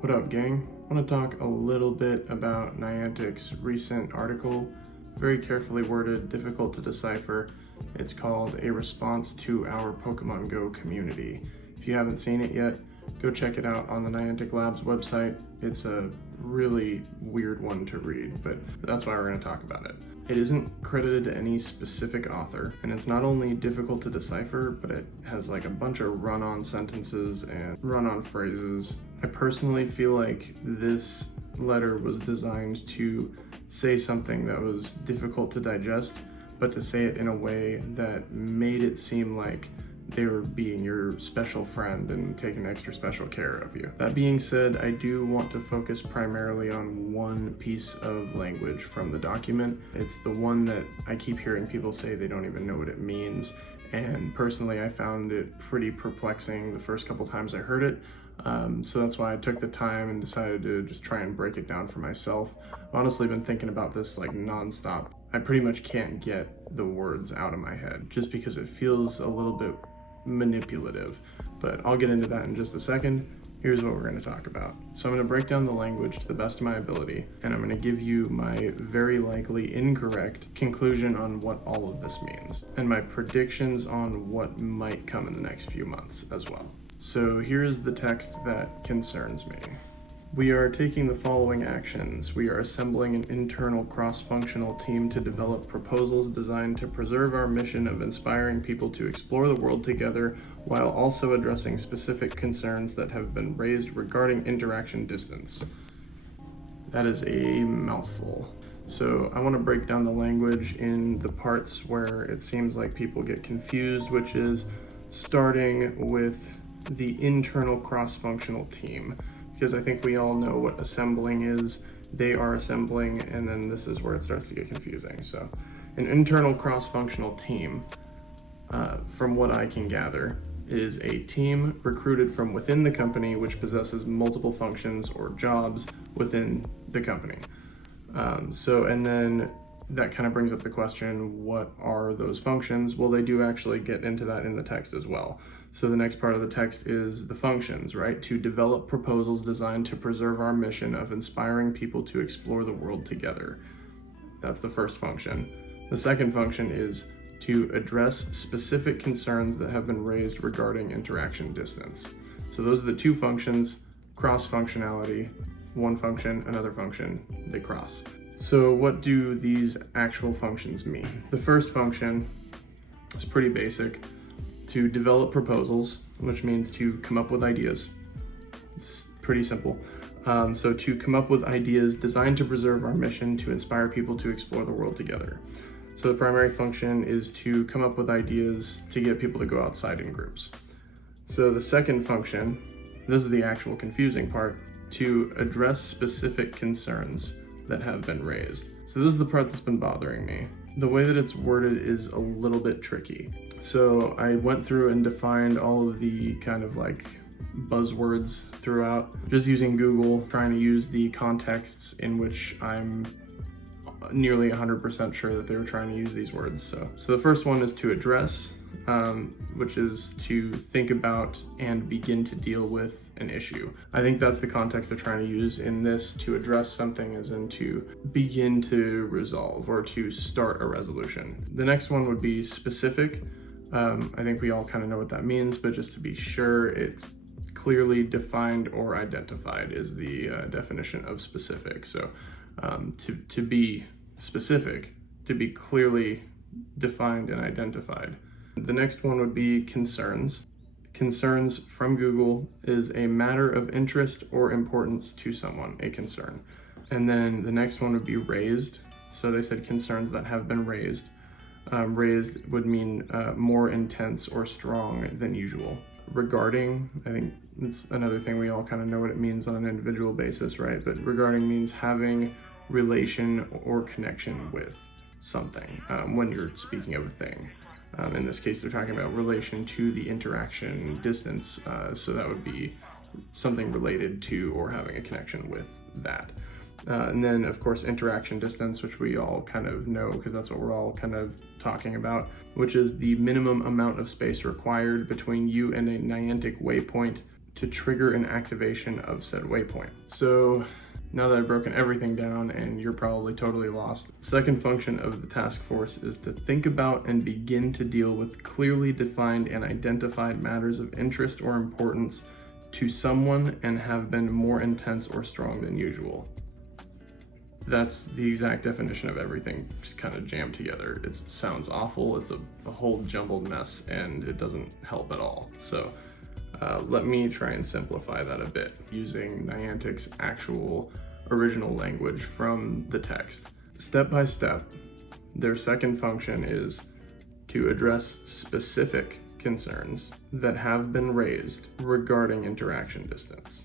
What up, gang? I want to talk a little bit about Niantic's recent article. Very carefully worded, difficult to decipher. It's called A Response to Our Pokemon Go Community. If you haven't seen it yet, go check it out on the Niantic Labs website. It's a really weird one to read, but that's why we're going to talk about it. It isn't credited to any specific author, and it's not only difficult to decipher, but it has like a bunch of run-on sentences and run-on phrases. I personally feel like this letter was designed to say something that was difficult to digest, but to say it in a way that made it seem like they were being your special friend and taking extra special care of you. That being said, I do want to focus primarily on one piece of language from the document. It's the one that I keep hearing people say they don't even know what it means. And personally, I found it pretty perplexing the first couple times I heard it. So that's why I took the time and decided to just try and break it down for myself. I've honestly been thinking about this like nonstop. I pretty much can't get the words out of my head just because it feels a little bit manipulative, but I'll get into that in just a second. Here's what we're going to talk about. So I'm going to break down the language to the best of my ability, and I'm going to give you my very likely incorrect conclusion on what all of this means, and my predictions on what might come in the next few months as well. So here is the text that concerns me. We are taking the following actions. We are assembling an internal cross-functional team to develop proposals designed to preserve our mission of inspiring people to explore the world together while also addressing specific concerns that have been raised regarding interaction distance. That is a mouthful. So I want to break down the language in the parts where it seems like people get confused, which is starting with the internal cross-functional team. Because I think we all know what assembling is. They are assembling, and then this is where it starts to get confusing. So an internal cross-functional team, from what I can gather, is a team recruited from within the company which possesses multiple functions or jobs within the company. And then that kind of brings up the question, what are those functions? Well, they do actually get into that in the text as well. So the next part of the text is the functions, right? To develop proposals designed to preserve our mission of inspiring people to explore the world together. That's the first function. The second function is to address specific concerns that have been raised regarding interaction distance. So those are the two functions, cross-functionality, one function, another function, they cross. So what do these actual functions mean? The first function is pretty basic. To develop proposals, which means to come up with ideas. It's pretty simple. So to come up with ideas designed to preserve our mission to inspire people to explore the world together. So the primary function is to come up with ideas to get people to go outside in groups. So the second function, this is the actual confusing part, to address specific concerns that have been raised. So this is the part that's been bothering me. The way that it's worded is a little bit tricky. So I went through and defined all of the kind of like buzzwords throughout, just using Google, trying to use the contexts in which I'm nearly 100% sure that they were trying to use these words. So the first one is to address, which is to think about and begin to deal with an issue. I think that's the context they're trying to use in this. To address something as in to begin to resolve or to start a resolution. The next one would be specific. I think we all kind of know what that means, but just to be sure, it's clearly defined or identified is the definition of specific. So to be specific, to be clearly defined and identified. The next one would be concerns. Concerns from Google is a matter of interest or importance to someone, a concern. And then the next one would be raised. So they said concerns that have been raised. Raised would mean more intense or strong than usual. Regarding, I think it's another thing we all kind of know what it means on an individual basis, right? But regarding means having relation or connection with something when you're speaking of a thing. In this case, they're talking about relation to the interaction distance, so that would be something related to or having a connection with that. And then, of course, interaction distance, which we all kind of know because that's what we're all kind of talking about, which is the minimum amount of space required between you and a Niantic waypoint to trigger an activation of said waypoint. So now that I've broken everything down and you're probably totally lost, the second function of the task force is to think about and begin to deal with clearly defined and identified matters of interest or importance to someone and have been more intense or strong than usual. That's the exact definition of everything just kind of jammed together. It sounds awful, it's a whole jumbled mess, and it doesn't help at all. So let me try and simplify that a bit using Niantic's actual original language from the text. Step by step, their second function is to address specific concerns that have been raised regarding interaction distance.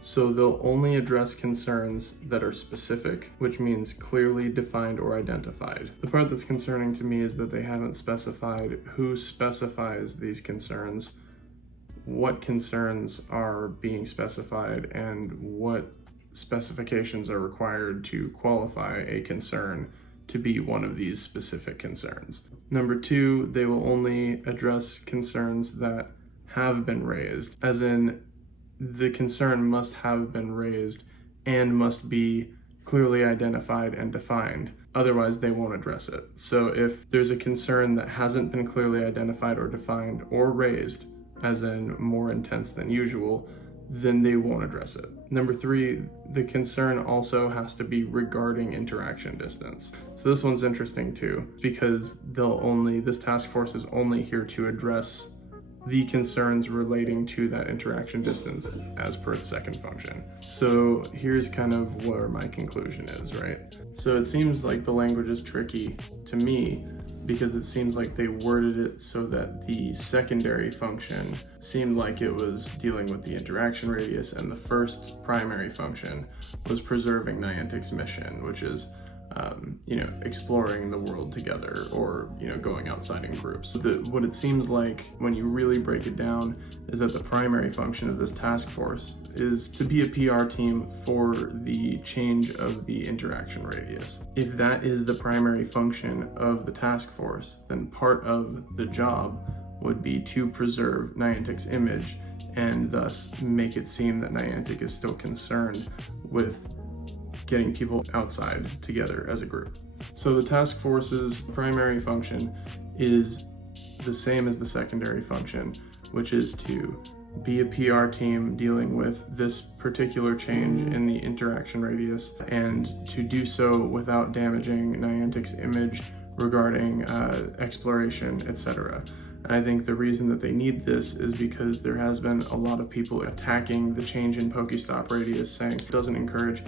So they'll only address concerns that are specific, which means clearly defined or identified. The part that's concerning to me is that they haven't specified who specifies these concerns, what concerns are being specified, and what specifications are required to qualify a concern to be one of these specific concerns. Number two, they will only address concerns that have been raised, as in the concern must have been raised and must be clearly identified and defined. Otherwise, they won't address it. So if there's a concern that hasn't been clearly identified or defined or raised, as in more intense than usual, then they won't address it. Number three, the concern also has to be regarding interaction distance. So this one's interesting too, because this task force is only here to address the concerns relating to that interaction distance as per its second function. So here's kind of where my conclusion is, right? So it seems like the language is tricky to me because it seems like they worded it so that the secondary function seemed like it was dealing with the interaction radius, and the first primary function was preserving Niantic's mission, which is exploring the world together, or going outside in groups. What it seems like when you really break it down is that the primary function of this task force is to be a PR team for the change of the interaction radius. If that is the primary function of the task force, then part of the job would be to preserve Niantic's image and thus make it seem that Niantic is still concerned with getting people outside together as a group. So the task force's primary function is the same as the secondary function, which is to be a PR team dealing with this particular change in the interaction radius, and to do so without damaging Niantic's image regarding exploration, etc. And I think the reason that they need this is because there has been a lot of people attacking the change in Pokestop radius, saying it doesn't encourage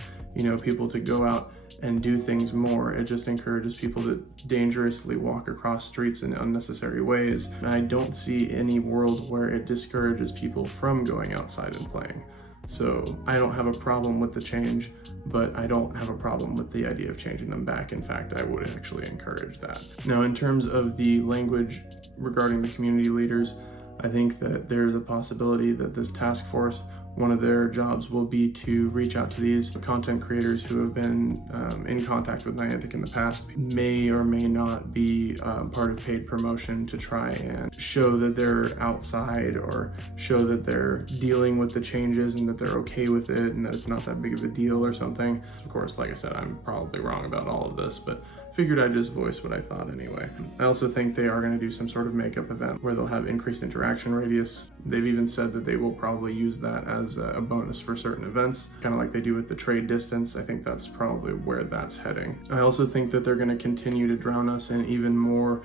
people to go out and do things more. It just encourages people to dangerously walk across streets in unnecessary ways. And I don't see any world where it discourages people from going outside and playing. So I don't have a problem with the change, but I don't have a problem with the idea of changing them back. In fact, I would actually encourage that. Now, in terms of the language regarding the community leaders, I think that there's a possibility that this task force, one of their jobs will be to reach out to these content creators who have been in contact with Niantic in the past, may or may not be part of paid promotion, to try and show that they're outside or show that they're dealing with the changes and that they're okay with it and that it's not that big of a deal or something. Of course, like I said, I'm probably wrong about all of this, but figured I'd just voice what I thought anyway. I also think they are going to do some sort of makeup event where they'll have increased interaction radius. They've even said that they will probably use that as a bonus for certain events, kind of like they do with the trade distance. I think that's probably where that's heading. I also think that they're going to continue to drown us in even more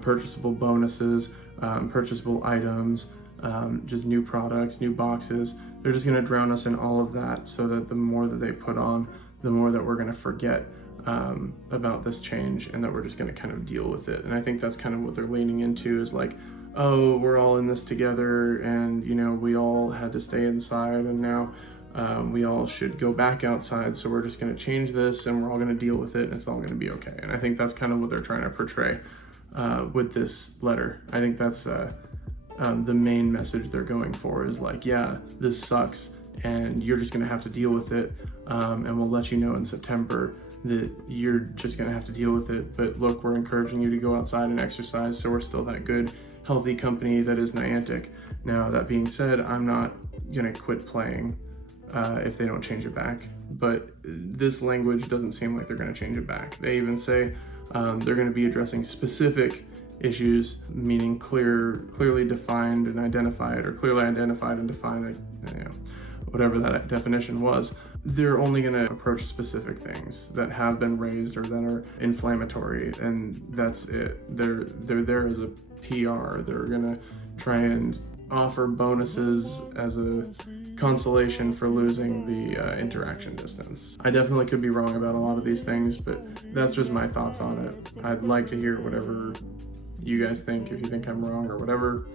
purchasable bonuses, purchasable items, just new products, new boxes. They're just going to drown us in all of that, so that the more that they put on, the more that we're going to forget about this change, and that we're just going to kind of deal with it. And I think that's kind of what they're leaning into, is like, oh, we're all in this together, and we all had to stay inside, and now we all should go back outside, so we're just going to change this and we're all going to deal with it and it's all going to be okay. And I think that's kind of what they're trying to portray with this letter. I think that's the main message they're going for, is like, yeah, this sucks and you're just going to have to deal with it, and we'll let you know in September that you're just going to have to deal with it. But look, we're encouraging you to go outside and exercise, so we're still that good, healthy company that is Niantic. Now, that being said, I'm not gonna quit playing if they don't change it back, but this language doesn't seem like they're gonna change it back. They even say they're gonna be addressing specific issues, meaning clearly defined and identified, or clearly identified and defined, whatever that definition was. They're only going to approach specific things that have been raised or that are inflammatory, and that's it. They're there as a PR. They're going to try and offer bonuses as a consolation for losing the interaction distance. I definitely could be wrong about a lot of these things, but that's just my thoughts on it. I'd like to hear whatever you guys think. If you think I'm wrong or whatever,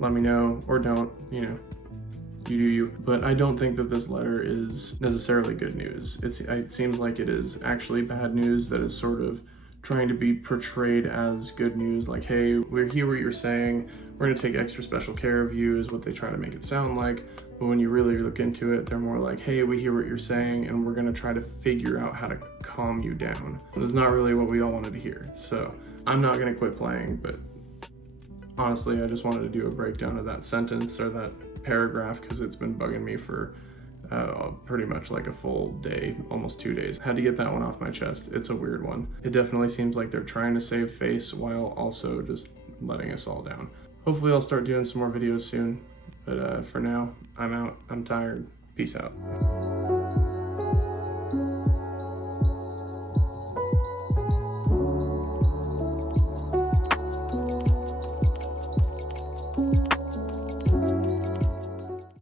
let me know, or don't, you do you. But I don't think that this letter is necessarily good news. It seems like it is actually bad news that is sort of trying to be portrayed as good news, like, hey, we hear what you're saying, we're going to take extra special care of you, is what they try to make it sound like. But when you really look into it, they're more like, hey, we hear what you're saying, and we're going to try to figure out how to calm you down. That's not really what we all wanted to hear. So I'm not going to quit playing, but honestly, I just wanted to do a breakdown of that sentence or that paragraph because it's been bugging me for pretty much like a full day, almost 2 days. Had to get that one off my chest. It's a weird one. It definitely seems like they're trying to save face while also just letting us all down. Hopefully I'll start doing some more videos soon, but for now, I'm out. I'm tired. Peace out.